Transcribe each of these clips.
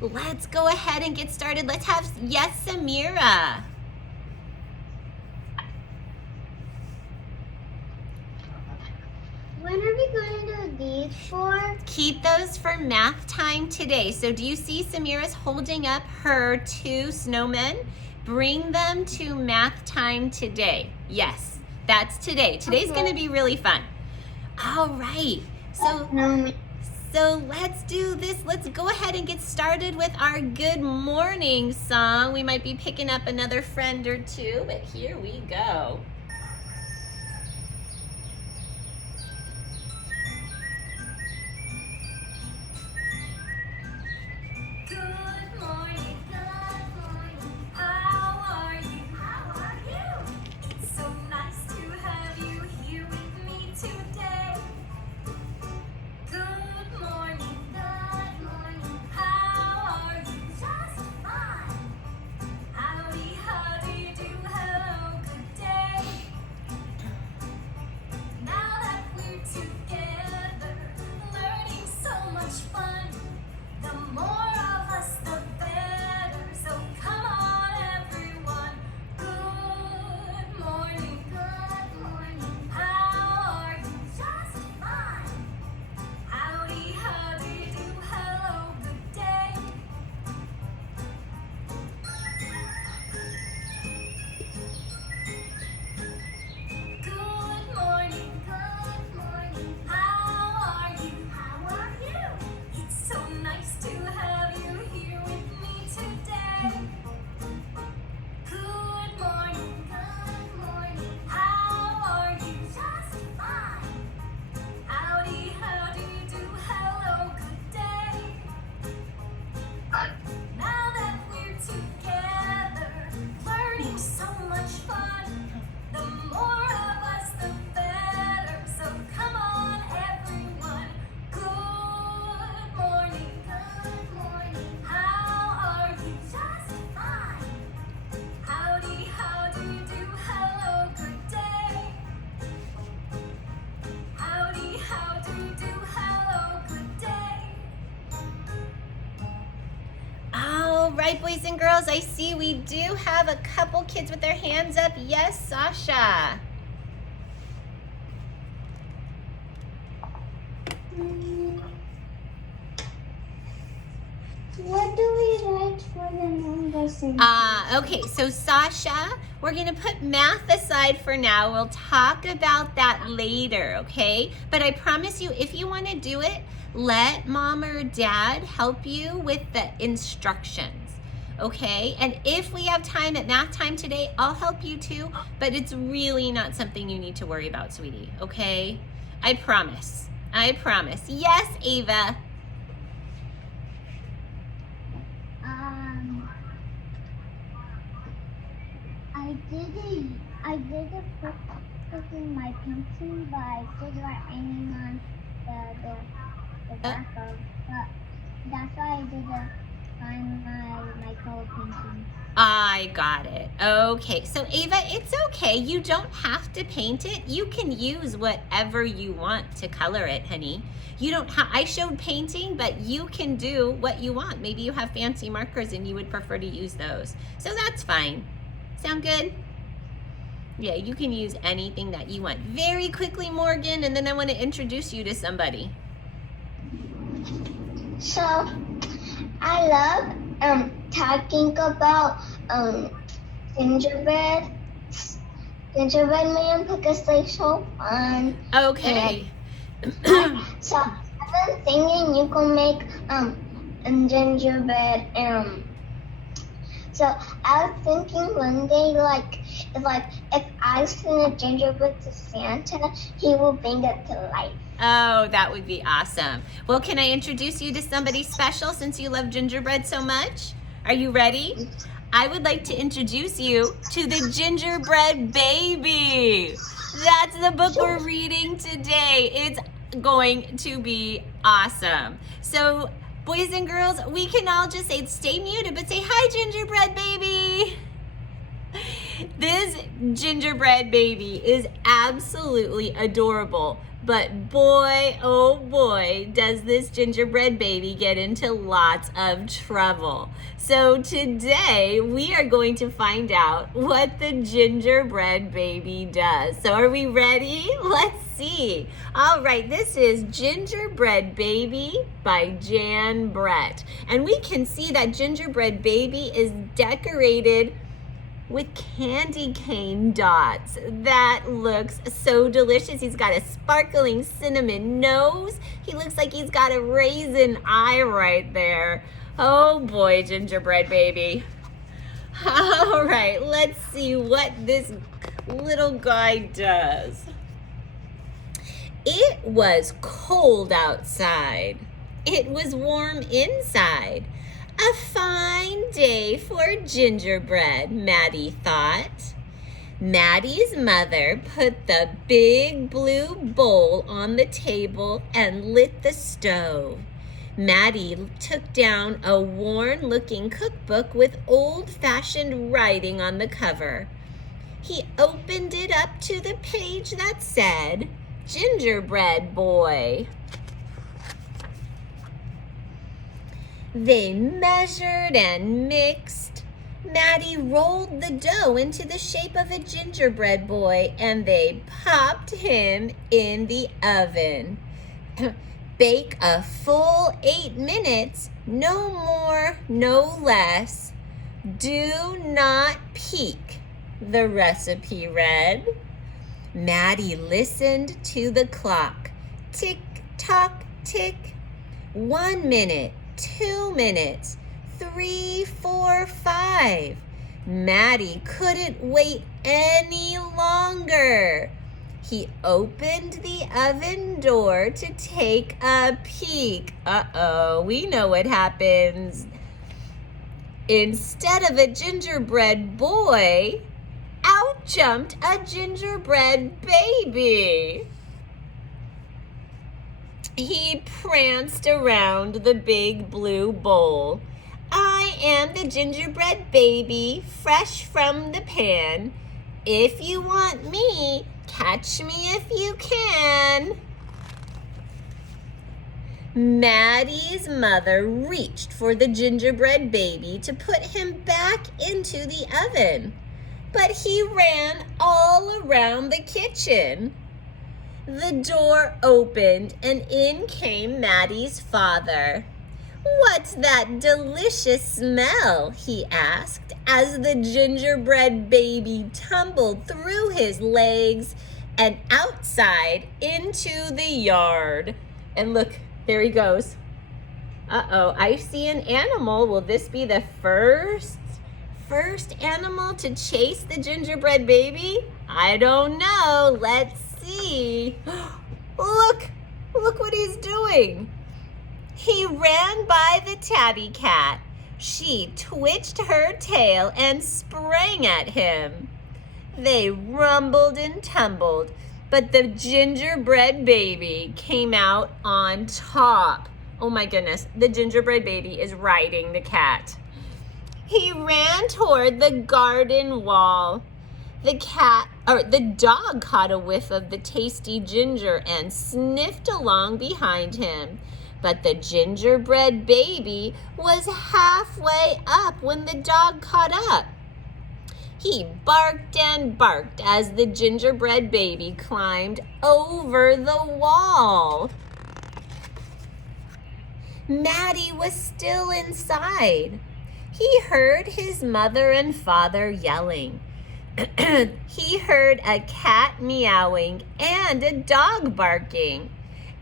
let's go ahead and get started. Let's have, yes, Samira. When are we going to do these for? Keep those for math time today. So do you see Samira's holding up her 2 snowmen? Bring them to math time today. Yes, that's today. Today's going to be really fun. All right. So let's do this. Let's go ahead and get started with our good morning song. We might be picking up another friend or two, but here we go. All right, boys and girls, I see we do have a couple kids with their hands up. Yes, Sasha. What do we write for the numbers? Okay, so Sasha, we're gonna put math aside for now. We'll talk about that later, okay? But I promise you, if you wanna do it, let mom or dad help you with the instructions, okay? And if we have time at math time today, I'll help you too, but it's really not something you need to worry about, sweetie, okay? I promise, I promise. Yes, Ava. I did a put in my painting, but I did write aiming on the back of. But that's why I didn't find my color painting. I got it. Okay, so Ava, it's okay. You don't have to paint it. You can use whatever you want to color it, honey. You don't have, I showed painting, but you can do what you want. Maybe you have fancy markers and you would prefer to use those. So that's fine. Sound good? Yeah, you can use anything that you want. Very quickly, Morgan, and then I want to introduce you to somebody. So, I love talking about gingerbread man because they're so fun. Okay. So I've been thinking you can make gingerbread. So I was thinking one day, if I send a gingerbread to Santa, he will bring it to life. Oh, that would be awesome. Well, can I introduce you to somebody special since you love gingerbread so much? Are you ready? I would like to introduce you to the Gingerbread Baby. That's the book we're reading today. It's going to be awesome. So, boys and girls, we can all just say, stay muted, but say, hi, Gingerbread Baby. This gingerbread baby is absolutely adorable. But boy, oh boy, does this gingerbread baby get into lots of trouble. So today we are going to find out what the gingerbread baby does. So are we ready? Let's see. All right, this is Gingerbread Baby by Jan Brett. And we can see that Gingerbread Baby is decorated with candy cane dots. That looks so delicious. He's got a sparkling cinnamon nose. He looks like he's got a raisin eye right there. Oh boy, Gingerbread Baby. All right, let's see what this little guy does. It was cold outside. It was warm inside. A fine day for gingerbread, Maddie thought. Maddie's mother put the big blue bowl on the table and lit the stove. Maddie took down a worn-looking cookbook with old-fashioned writing on the cover. He opened it up to the page that said, Gingerbread Boy. They measured and mixed. Maddie rolled the dough into the shape of a gingerbread boy and they popped him in the oven. Bake a full 8 minutes, no more, no less. Do not peek, the recipe read. Maddie listened to the clock. Tick, tock, tick. 1 minute. 2 minutes, 3, 4, 5. Maddie couldn't wait any longer. He opened the oven door to take a peek. Uh-oh, we know what happens. Instead of a gingerbread boy, out jumped a gingerbread baby. He pranced around the big blue bowl. I am the gingerbread baby, fresh from the pan. If you want me, catch me if you can. Maddie's mother reached for the gingerbread baby to put him back into the oven, but he ran all around the kitchen. The door opened and in came Maddie's father. What's that delicious smell? He asked as the gingerbread baby tumbled through his legs and outside into the yard. And look, there he goes. Uh-oh, I see an animal. Will this be the first animal to chase the gingerbread baby? I don't know. Let's see. Look what he's doing. He ran by the tabby cat. She twitched her tail and sprang at him. They rumbled and tumbled, but the gingerbread baby came out on top. Oh my goodness, the gingerbread baby is riding the cat. He ran toward the garden wall. The dog caught a whiff of the tasty ginger and sniffed along behind him. But the gingerbread baby was halfway up when the dog caught up. He barked and barked as the gingerbread baby climbed over the wall. Maddie was still inside. He heard his mother and father yelling. He heard a cat meowing and a dog barking.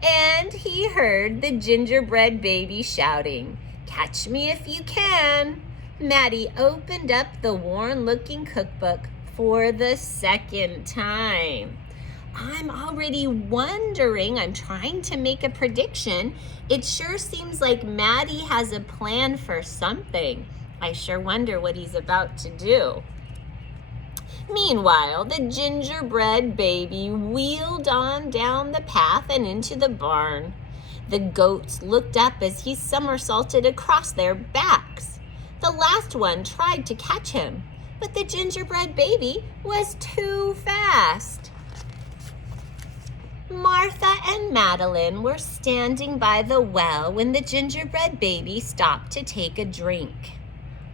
And he heard the gingerbread baby shouting, "Catch me if you can." Maddie opened up the worn-looking cookbook for the second time. I'm already wondering, I'm trying to make a prediction. It sure seems like Maddie has a plan for something. I sure wonder what he's about to do. Meanwhile, the gingerbread baby wheeled on down the path and into the barn. The goats looked up as he somersaulted across their backs. The last one tried to catch him, but the gingerbread baby was too fast. Martha and Madeline were standing by the well when the gingerbread baby stopped to take a drink.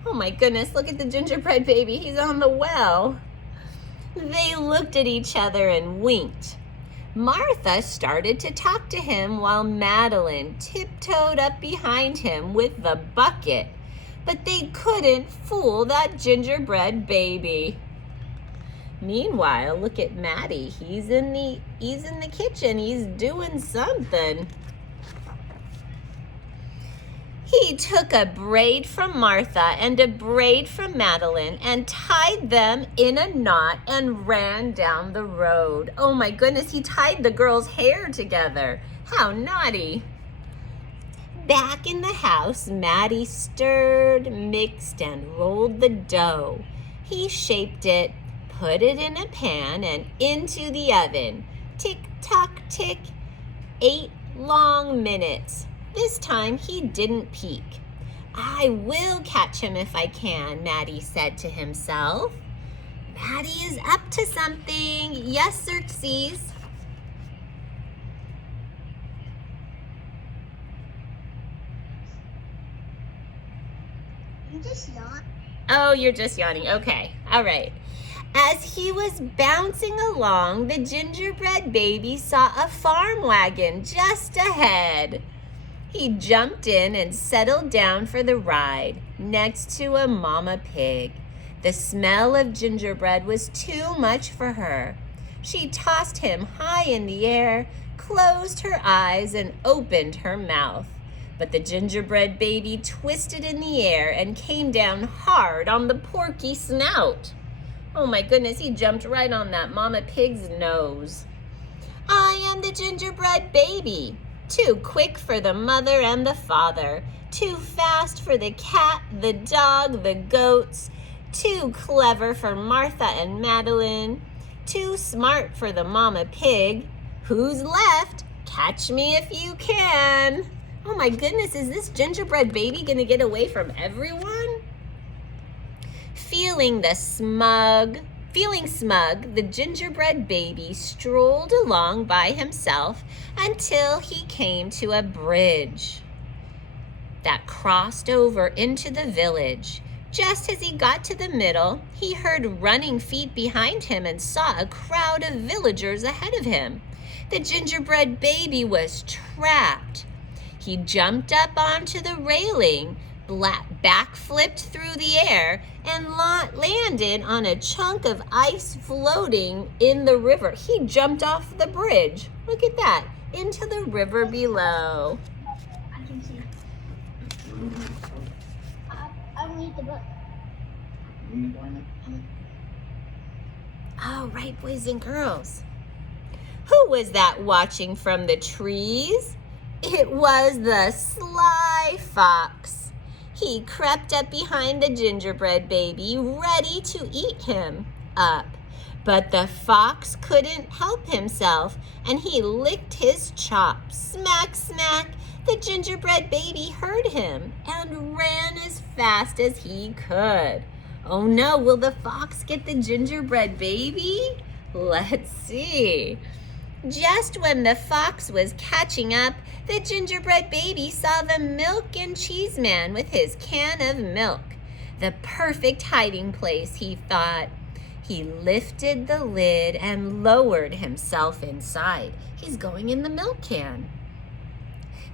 Oh my goodness, look at the gingerbread baby, he's on the well. They looked at each other and winked. Martha started to talk to him while Madeline tiptoed up behind him with the bucket, but they couldn't fool that gingerbread baby. Meanwhile, look at Maddie. He's in the kitchen. He's doing something. He took a braid from Martha and a braid from Madeline and tied them in a knot and ran down the road. Oh my goodness, he tied the girls' hair together. How naughty. Back in the house, Maddie stirred, mixed, and rolled the dough. He shaped it, put it in a pan, and into the oven. Tick, tock, tick. 8 long minutes. This time he didn't peek. I will catch him if I can, Maddie said to himself. Maddie is up to something. Yes, Xerxes. I'm just yawning. Oh, you're just yawning. Okay. All right. As he was bouncing along, the gingerbread baby saw a farm wagon just ahead. He jumped in and settled down for the ride next to a mama pig. The smell of gingerbread was too much for her. She tossed him high in the air, closed her eyes, and opened her mouth. But the gingerbread baby twisted in the air and came down hard on the porky snout. Oh my goodness, he jumped right on that mama pig's nose. I am the gingerbread baby. Too quick for the mother and the father. Too fast for the cat, the dog, the goats. Too clever for Martha and Madeline. Too smart for the mama pig. Who's left? Catch me if you can. Oh my goodness, is this gingerbread baby gonna get away from everyone? Feeling smug, the gingerbread baby strolled along by himself until he came to a bridge that crossed over into the village. Just as he got to the middle, he heard running feet behind him and saw a crowd of villagers ahead of him. The gingerbread baby was trapped. He jumped up onto the railing, backflipped through the air, and landed on a chunk of ice floating in the river. He jumped off the bridge. Look at that, into the river below. I can see. I'll read the book. All right, boys and girls. Who was that watching from the trees? It was the sly fox. He crept up behind the gingerbread baby, ready to eat him up. But the fox couldn't help himself, and he licked his chops. Smack, smack. The gingerbread baby heard him and ran as fast as he could. Oh no, will the fox get the gingerbread baby? Let's see. Just when the fox was catching up, the gingerbread baby saw the milk and cheese man with his can of milk. The perfect hiding place, he thought. He lifted the lid and lowered himself inside. He's going in the milk can.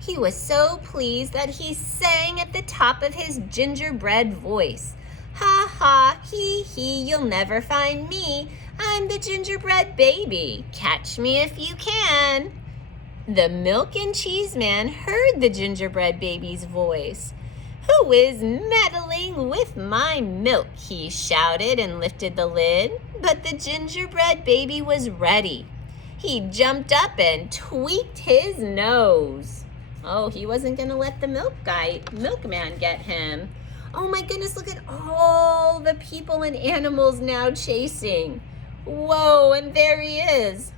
He was so pleased that he sang at the top of his gingerbread voice. Ha ha, hee hee, you'll never find me. I'm the gingerbread baby. Catch me if you can. The milk and cheese man heard the gingerbread baby's voice. Who is meddling with my milk? He shouted and lifted the lid. But the gingerbread baby was ready. He jumped up and tweaked his nose. Oh, he wasn't going to let the milkman get him. Oh my goodness, look at all the people and animals now chasing. Whoa, and there he is.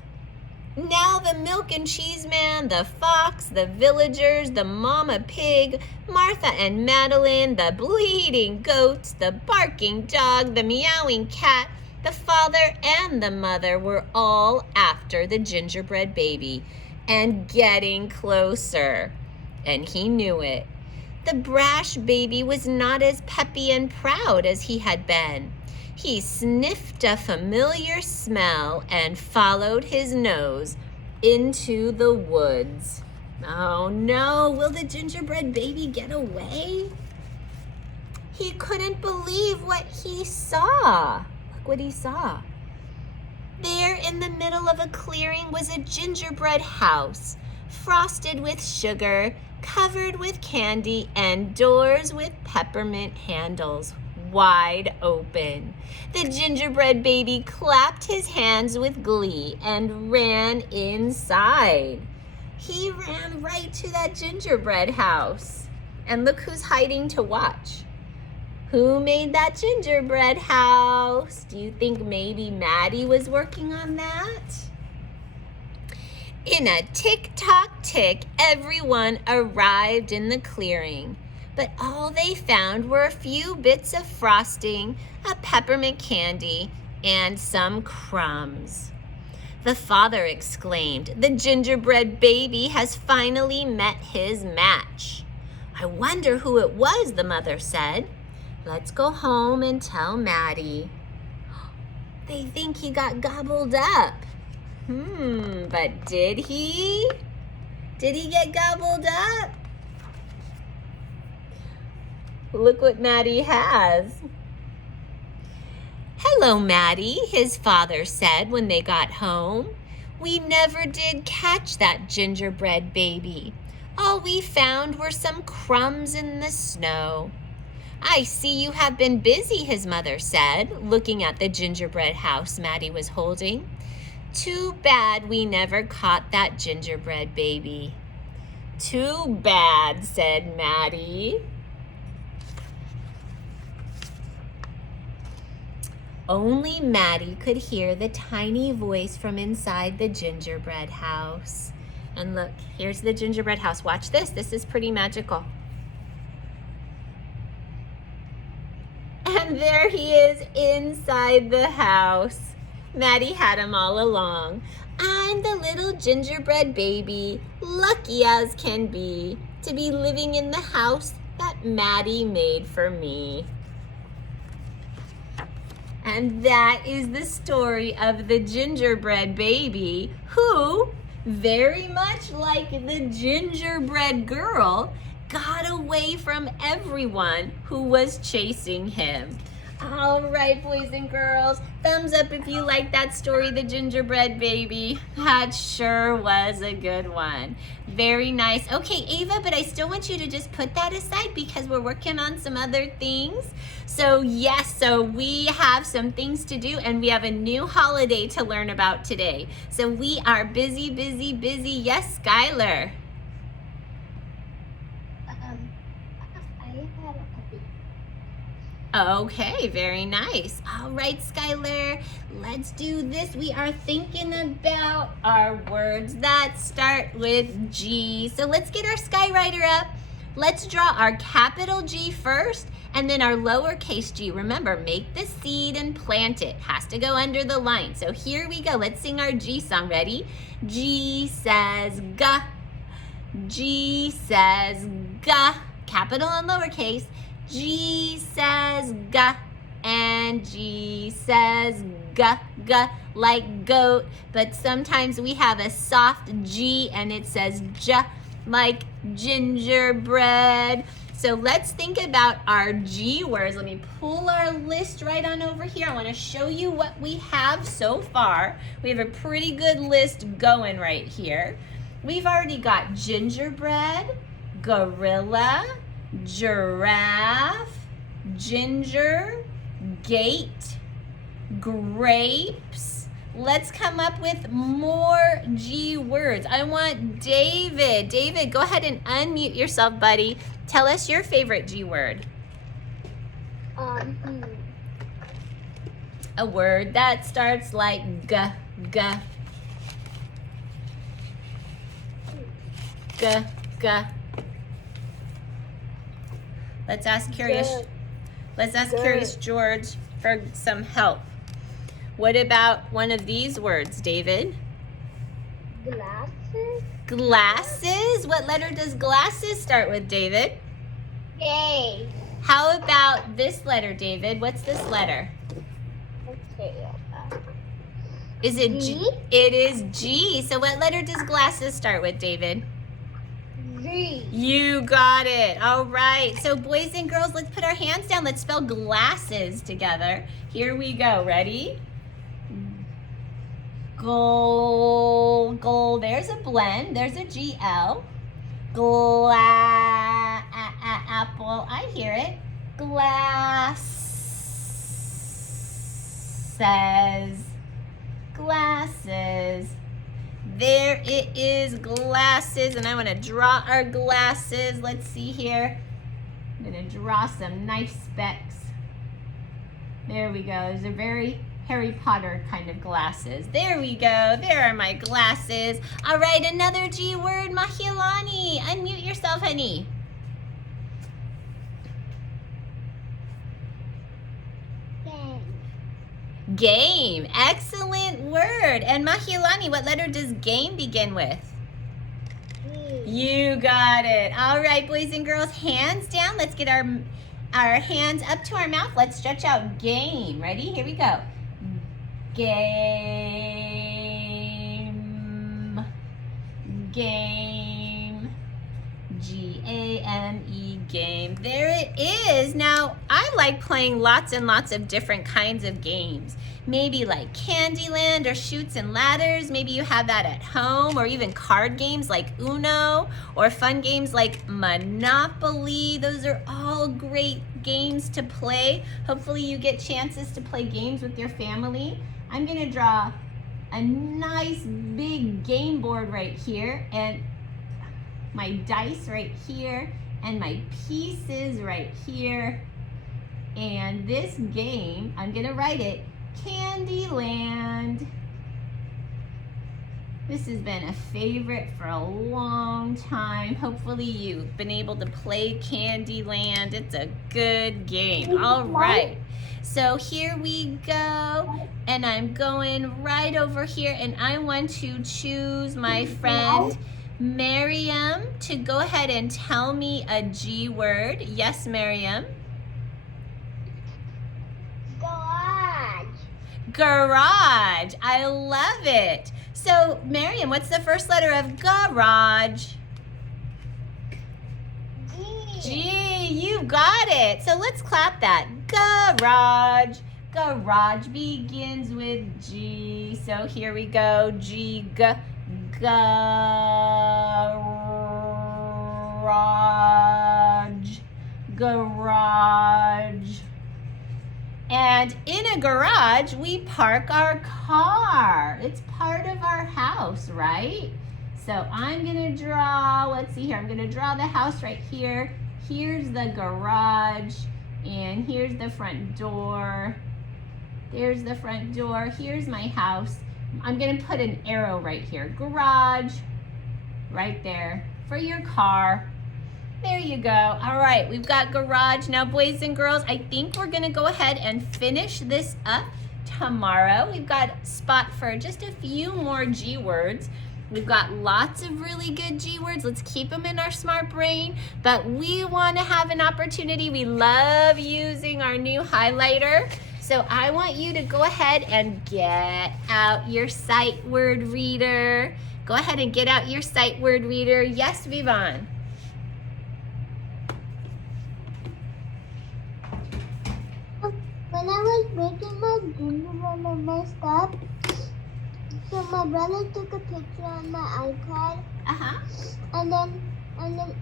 Now the milk and cheese man, the fox, the villagers, the mama pig, Martha and Madeline, the bleating goats, the barking dog, the meowing cat, the father and the mother were all after the gingerbread baby and getting closer. And he knew it. The brash baby was not as peppy and proud as he had been. He sniffed a familiar smell and followed his nose into the woods. Oh no, will the gingerbread baby get away? He couldn't believe what he saw. Look what he saw. There in the middle of a clearing was a gingerbread house, frosted with sugar, covered with candy, and doors with peppermint handles wide open. The gingerbread baby clapped his hands with glee and ran inside. He ran right to that gingerbread house. And look who's hiding to watch. Who made that gingerbread house? Do you think maybe Maddie was working on that? In a tick-tock-tick, everyone arrived in the clearing. But all they found were a few bits of frosting, a peppermint candy, and some crumbs. The father exclaimed, "The gingerbread baby has finally met his match." "I wonder who it was," the mother said. "Let's go home and tell Maddie." They think he got gobbled up. But did he? Did he get gobbled up? Look what Maddie has. "Hello, Maddie," his father said when they got home. "We never did catch that gingerbread baby. All we found were some crumbs in the snow." "I see you have been busy," his mother said, looking at the gingerbread house Maddie was holding. "Too bad we never caught that gingerbread baby." "Too bad," said Maddie. Only Maddie could hear the tiny voice from inside the gingerbread house. And look, here's the gingerbread house. Watch this. This is pretty magical. And there he is inside the house. Maddie had him all along. "I'm the little gingerbread baby, lucky as can be, to be living in the house that Maddie made for me." And that is the story of the gingerbread baby who, very much like the gingerbread girl, got away from everyone who was chasing him. All right, boys and girls, thumbs up if you like that story, The Gingerbread Baby. That sure was a good one. Very nice. Okay, Ava, but I still want you to just put that aside because we're working on some other things. So yes, so we have some things to do and we have a new holiday to learn about today. So we are busy, busy, busy. Yes, Skylar. I had a puppy. Okay, very nice. All right, Skylar, let's do this. We are thinking about our words that start with G. So let's get our Skywriter up. Let's draw our capital G first and then our lowercase g. Remember, make the seed and plant it. Has to go under the line. So here we go. Let's sing our G song. Ready? G says G. G says G. Capital and lowercase. G says G. And G says G. G like goat. But sometimes we have a soft G and it says J like gingerbread. So let's think about our G words. Let me pull our list right on over here. I want to show you what we have so far. We have a pretty good list going right here. We've already got gingerbread, gorilla, giraffe, ginger, gate, grapes. Let's come up with more G words. I want David. David, go ahead and unmute yourself, buddy. Tell us your favorite G word. A word that starts like G, G. G, G. Let's ask Curious George for some help. What about one of these words, David? Glasses. Glasses? What letter does glasses start with, David? Yay. How about this letter, David? What's this letter? Okay. Is it G? G? It is G. So what letter does glasses start with, David? Z. You got it. All right. So boys and girls, let's put our hands down. Let's spell glasses together. Here we go. Ready? Gold. There's a blend. There's a GL. Apple. I hear it. Glasses. There it is, glasses. And I want to draw our glasses. Let's see here. I'm going to draw some nice specks. There we go. Those are very Harry Potter kind of glasses. There we go. There are my glasses. All right, another G word, Mahilani. Unmute yourself, honey. Game. Excellent word. And Mahilani, what letter does game begin with? You got it. All right, boys and girls, hands down. Let's get our hands up to our mouth. Let's stretch out game. Ready? Here we go. Game. G-A-M-E, game. There it is. Now, I like playing lots and lots of different kinds of games. Maybe like Candyland or Chutes and Ladders. Maybe you have that at home, or even card games like Uno, or fun games like Monopoly. Those are all great games to play. Hopefully you get chances to play games with your family. I'm gonna draw a nice big game board right here, and my dice right here, and my pieces right here. And this game, I'm gonna write it, Candyland. This has been a favorite for a long time. Hopefully you've been able to play Candyland. It's a good game. All right. So here we go. And I'm going right over here, and I want to choose my friend Miriam to go ahead and tell me a G word. Yes, Miriam. Garage. I love it. So, Miriam, what's the first letter of garage? G. You got it. So let's clap that. Garage. Garage begins with G. So here we go. G. Garage. Garage. And in a garage, we park our car. It's part of our house, right? So I'm gonna draw, let's see here, I'm gonna draw the house right here. Here's the garage, and here's the front door. There's the front door, here's my house. I'm gonna put an arrow right here. Garage, right there, for your car. There you go. All right, we've got garage. Now, boys and girls, I think we're gonna go ahead and finish this up tomorrow. We've got spot for just a few more G words. We've got lots of really good G words. Let's keep them in our smart brain, but we wanna have an opportunity. We love using our new highlighter. So I want you to go ahead and get out your sight word reader. Go ahead and get out your sight word reader. Yes, Vivan. When I was making my gingerbread, I messed up. So my brother took a picture on my iPad, and then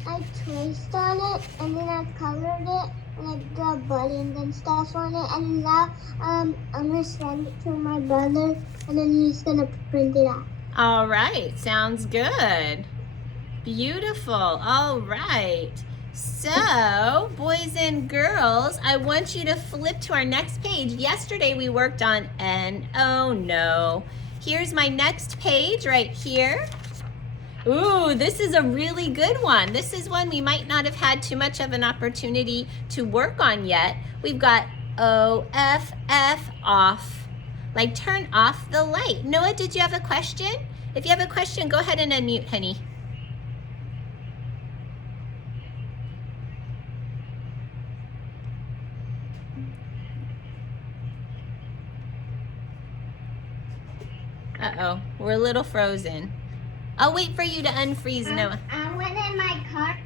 I traced on it, and then I colored it, and I draw buttons and stuff on it, and now I'm gonna send it to my brother, and then he's gonna print it out. All right, sounds good. Beautiful. All right. So, boys and girls, I want you to flip to our next page. Yesterday we worked on N. Oh no. Here's my next page right here. Ooh, this is a really good one. This is one we might not have had too much of an opportunity to work on yet. We've got OFF, off. Like turn off the light. Noah, did you have a question? If you have a question, go ahead and unmute, honey. Uh-oh, we're a little frozen. I'll wait for you to unfreeze, Noah. I went in my car.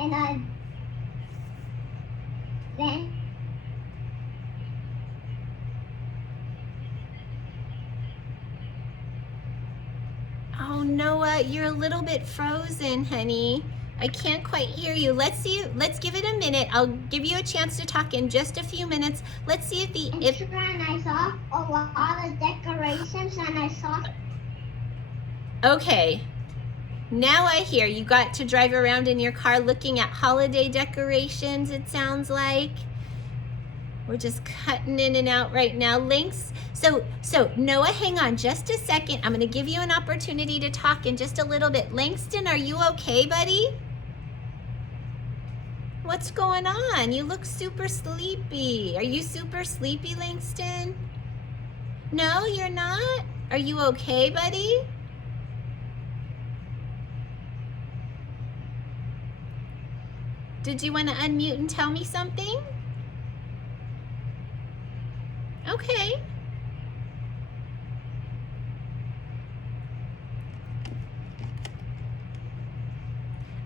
And I then Oh, Noah, you're a little bit frozen, honey. I can't quite hear you. Let's see. Let's give it a minute. I'll give you a chance to talk in just a few minutes. Let's see if the and I saw a lot of decorations and I saw. Okay. Now I hear you got to drive around in your car looking at holiday decorations, it sounds like. We're just cutting in and out right now. Links. So Noah, hang on just a second. I'm going to give you an opportunity to talk in just a little bit. Langston, are you okay, buddy? What's going on? You look super sleepy. Are you super sleepy, Langston? No, you're not? Are you okay, buddy? Did you want to unmute and tell me something? Okay.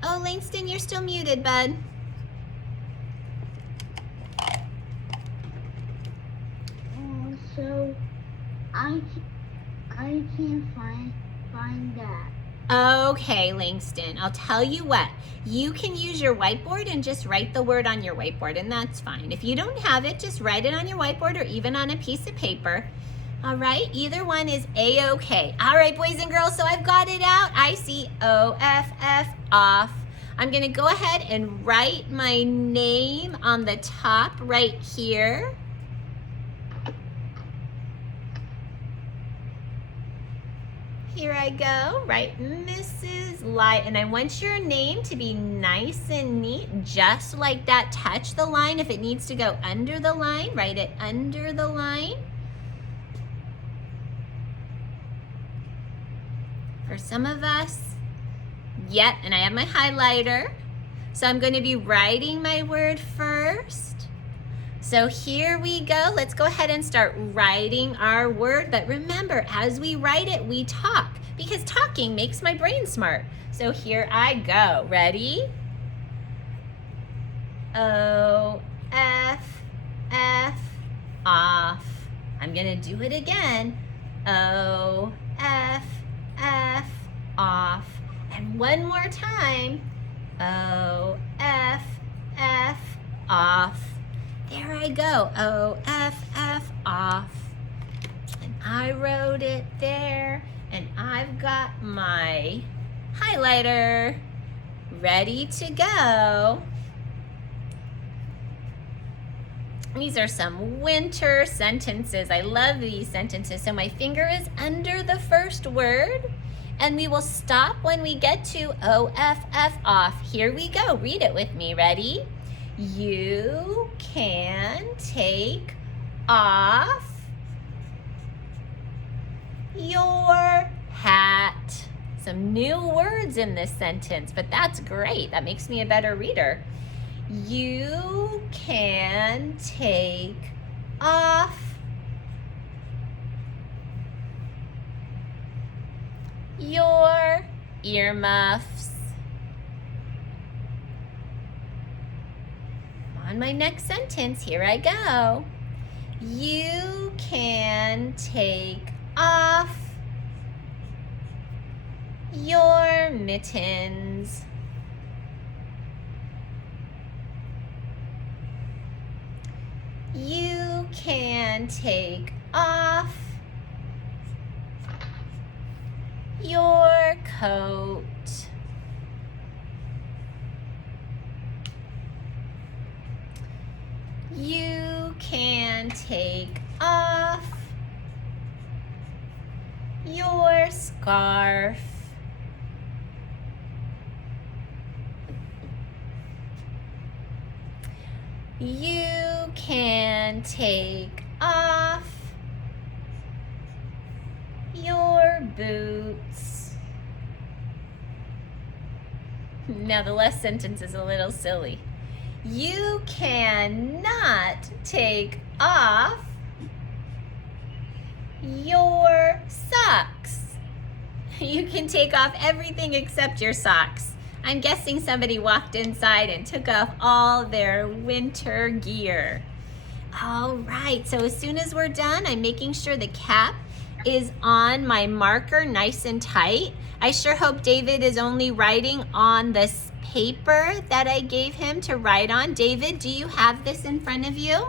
Oh, Langston, you're still muted, bud. So I can't find that. Okay, Langston, I'll tell you what. You can use your whiteboard and just write the word on your whiteboard, and that's fine. If you don't have it, just write it on your whiteboard or even on a piece of paper. All right, either one is A-okay. All right, boys and girls, so I've got it out. I see O-F-F, off. I'm gonna go ahead and write my name on the top right here. Here I go, right, Mrs. Light, and I want your name to be nice and neat, just like that. Touch the line. If it needs to go under the line, write it under the line. For some of us, yep, and I have my highlighter. So I'm going to be writing my word first. So here we go. Let's go ahead and start writing our word. But remember, as we write it, we talk, because talking makes my brain smart. So here I go. Ready? O-F-F, off. I'm going to do it again. O-F-F, off. And one more time. O-F-F, off. There I go, O-F-F, off. And I wrote it there, and I've got my highlighter ready to go. These are some winter sentences. I love these sentences. So my finger is under the first word, and we will stop when we get to O-F-F, off. Here we go, read it with me, ready? You can take off your hat. Some new words in this sentence, but that's great. That makes me a better reader. You can take off your earmuffs. On my next sentence, here I go. You can take off your mittens. You can take off your coat. can take off your scarf. You can take off your boots. Now the last sentence is a little silly. You cannot take off your socks. You can take off everything except your socks. I'm guessing somebody walked inside and took off all their winter gear. All right, so as soon as we're done, I'm making sure the cap is on my marker nice and tight. I sure hope David is only writing on this paper that I gave him to write on. David, do you have this in front of you?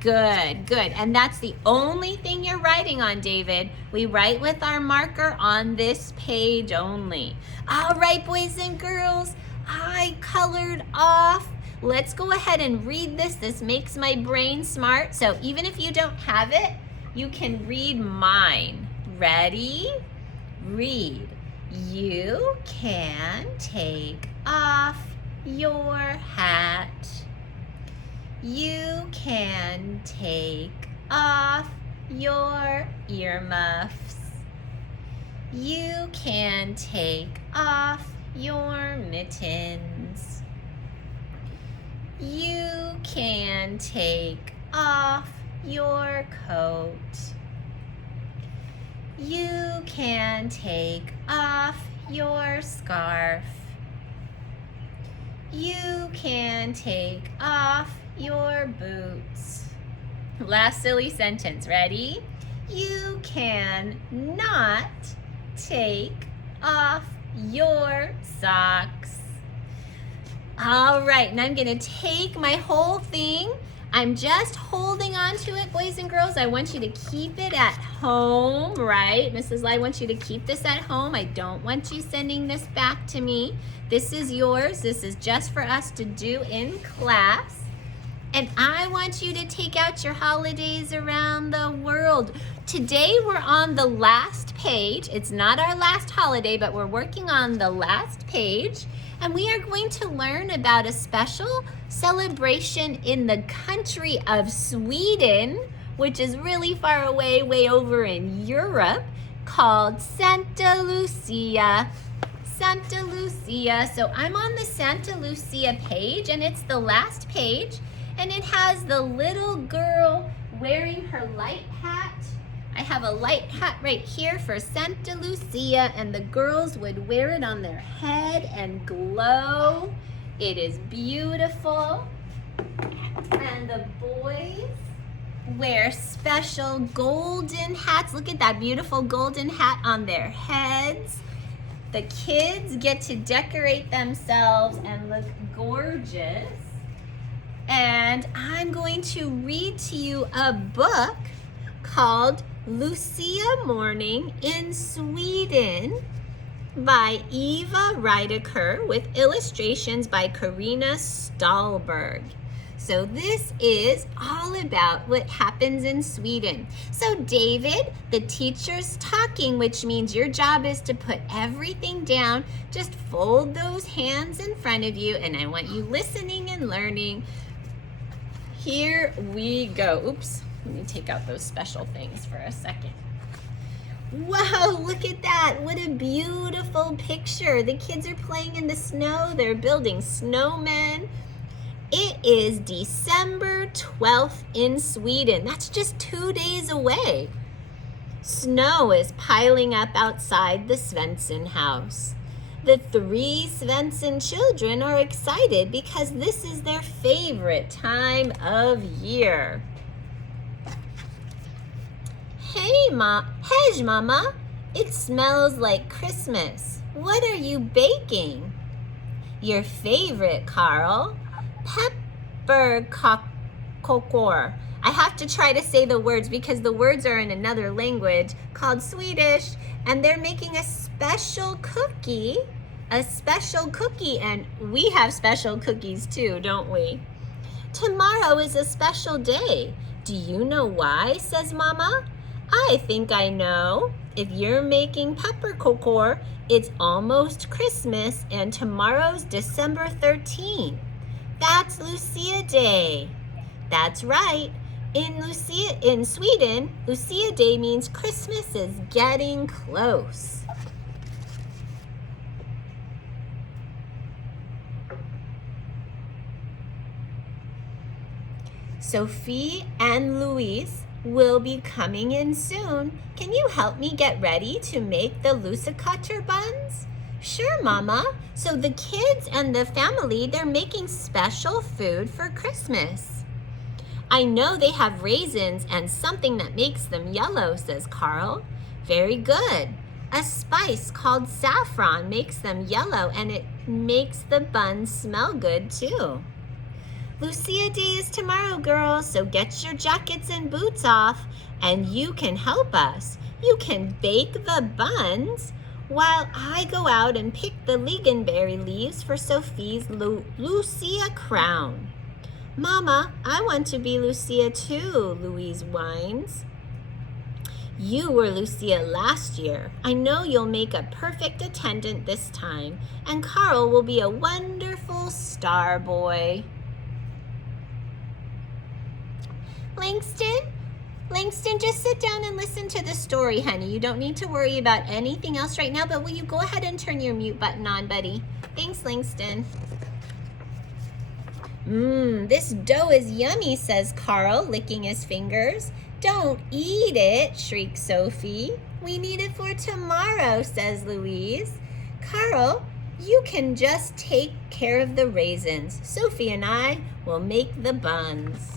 Good, good. And that's the only thing you're writing on, David. We write with our marker on this page only. All right, boys and girls, I colored off. Let's go ahead and read this. This makes my brain smart. So even if you don't have it, you can read mine. Ready? Read. You can take off your hat. You can take off your earmuffs. You can take off your mittens. You can take off your coat. You can take off your scarf. You can take off your boots. Last silly sentence, ready? You can not take off your socks. All right, and I'm gonna take my whole thing. I'm just holding on to it, boys and girls. I want you to keep it at home, right? Mrs. Lai wants you to keep this at home. I don't want you sending this back to me. This is yours. This is just for us to do in class. And I want you to take out your holidays around the world. Today we're on the last page. It's not our last holiday, but we're working on the last page. And we are going to learn about a special celebration in the country of Sweden, which is really far away, way over in Europe, called Santa Lucia. Santa Lucia. So I'm on the Santa Lucia page, and it's the last page. And it has the little girl wearing her light hat. I have a light hat right here for Santa Lucia, and the girls would wear it on their head and glow. It is beautiful. And the boys wear special golden hats. Look at that beautiful golden hat on their heads. The kids get to decorate themselves and look gorgeous. And I'm going to read to you a book called Lucia Morning in Sweden by Eva Rydekar with illustrations by Karina Ståhlberg. So this is all about what happens in Sweden. So David, the teacher's talking, which means your job is to put everything down. Just fold those hands in front of you, and I want you listening and learning. Here we go. Oops, let me take out those special things for a second. Wow, look at that. What a beautiful picture. The kids are playing in the snow. They're building snowmen. It is December 12th in Sweden. That's just 2 days away. Snow is piling up outside the Svensson house. The 3 Svensson children are excited because this is their favorite time of year. Hey, Mama, it smells like Christmas. What are you baking? Your favorite, Carl. Pepparkakor. I have to try to say the words because the words are in another language called Swedish, and they're making a special cookie, and we have special cookies too, don't we? Tomorrow is a special day. Do you know why, says Mama? I think I know. If you're making peppercorn, it's almost Christmas and tomorrow's December 13th. That's Lucia Day. That's right. In Sweden, Lucia Day means Christmas is getting close. Sophie and Louise will be coming in soon. Can you help me get ready to make the lussekatter buns? Sure, Mama. So the kids and the family, they're making special food for Christmas. I know they have raisins and something that makes them yellow, says Carl. Very good. A spice called saffron makes them yellow and it makes the buns smell good too. Lucia Day is tomorrow, girls, so get your jackets and boots off and you can help us. You can bake the buns while I go out and pick the lingonberry leaves for Sophie's Lucia crown. Mama, I want to be Lucia too, Louise whines. You were Lucia last year. I know you'll make a perfect attendant this time, and Carl will be a wonderful star boy. Langston, just sit down and listen to the story, honey. You don't need to worry about anything else right now, but will you go ahead and turn your mute button on, buddy? Thanks, Langston. This dough is yummy, says Carl, licking his fingers. Don't eat it, shrieks Sophie. We need it for tomorrow, says Louise. Carl, you can just take care of the raisins. Sophie and I will make the buns.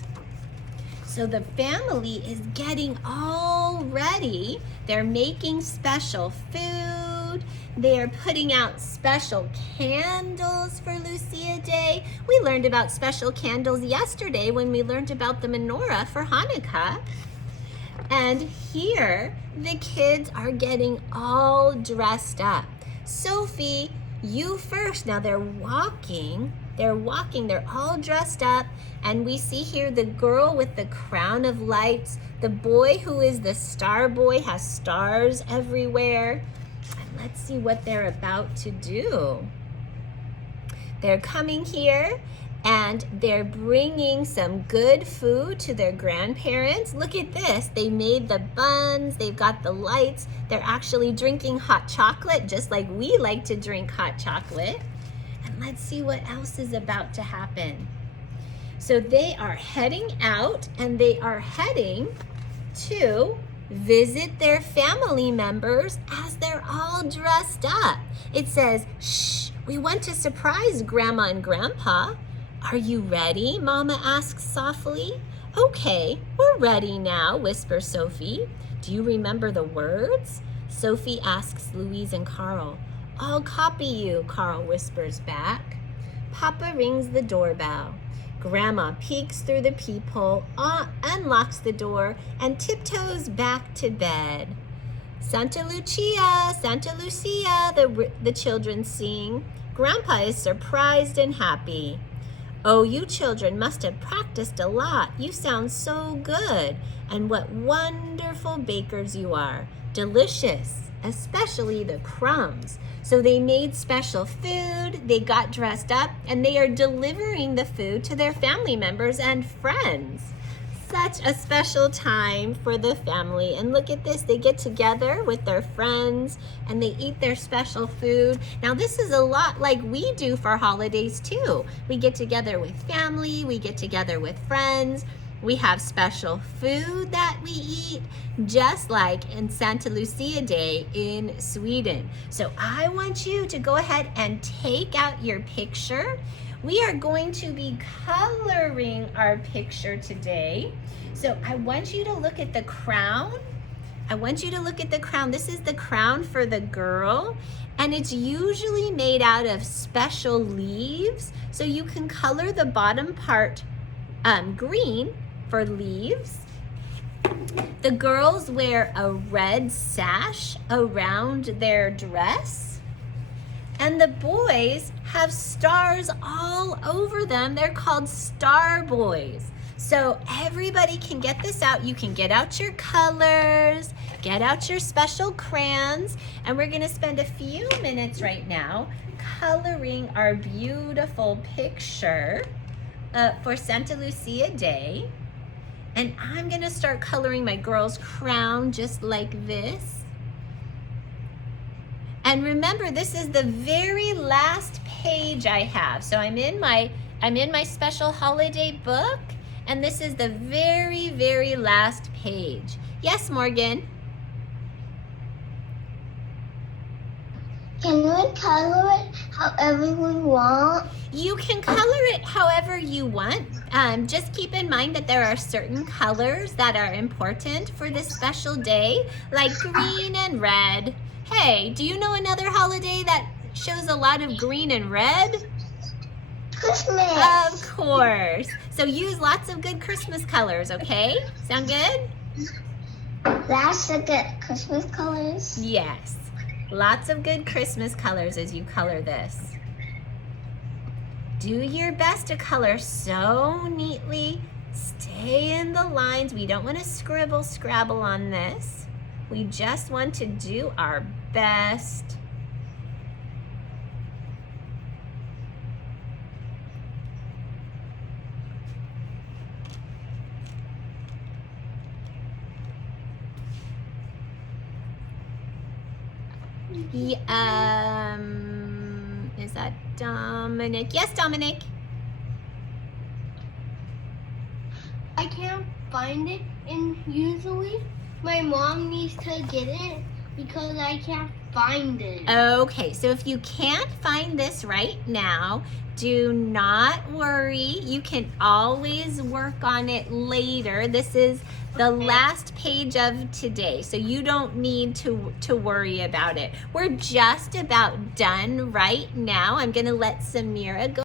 So the family is getting all ready. They're making special food. They're putting out special candles for Lucia Day. We learned about special candles yesterday when we learned about the menorah for Hanukkah. And here, the kids are getting all dressed up. Sophie, you first. Now they're walking, they're all dressed up. And we see here the girl with the crown of lights. The boy who is the star boy has stars everywhere. And let's see what they're about to do. They're coming here and they're bringing some good food to their grandparents. Look at this. They made the buns. They've got the lights. They're actually drinking hot chocolate, just like we like to drink hot chocolate. And let's see what else is about to happen. So they are heading out and they are heading to visit their family members as they're all dressed up. It says, shh, we want to surprise Grandma and Grandpa. Are you ready? Mama asks softly. Okay, we're ready now, whispers Sophie. Do you remember the words? Sophie asks Louise and Carl. I'll copy you, Carl whispers back. Papa rings the doorbell. Grandma peeks through the peephole, unlocks the door, and tiptoes back to bed. Santa Lucia, the children sing. Grandpa is surprised and happy. Oh, you children must have practiced a lot. You sound so good. And what wonderful bakers you are. Delicious, especially the crumbs. So they made special food, they got dressed up, and they are delivering the food to their family members and friends. Such a special time for the family. And look at this, they get together with their friends and they eat their special food. Now this is a lot like we do for holidays too. We get together with family, we get together with friends. We have special food that we eat, just like in Santa Lucia Day in Sweden. So I want you to go ahead and take out your picture. We are going to be coloring our picture today. So I want you to look at the crown. This is the crown for the girl, and it's usually made out of special leaves. So you can color the bottom part green for leaves. The girls wear a red sash around their dress. And the boys have stars all over them. They're called star boys. So everybody can get this out. You can get out your colors, get out your special crayons, and we're gonna spend a few minutes right now coloring our beautiful picture for Santa Lucia Day. And I'm gonna start coloring my girl's crown just like this. And remember, this is the very last page I have. So I'm in my special holiday book, and this is the very, very last page. Yes, Morgan? Can we color it however we want? You can color it however you want. Just keep in mind that there are certain colors that are important for this special day, like green and red. Hey, do you know another holiday that shows a lot of green and red? Christmas. Of course. So use lots of good Christmas colors, okay? Sound good? That's the good Christmas colors. Yes. Lots of good Christmas colors as you color this. Do your best to color so neatly. Stay in the lines. We don't want to scribble scrabble on this. We just want to do our best. Is that Dominic? Yes, Dominic. I can't find it, and usually my mom needs to get it because I can't find it. Okay, so if you can't find this right now, do not worry. You can always work on it later. This is the last page of today, so you don't need to worry about it. We're just about done right now. I'm gonna let Samira go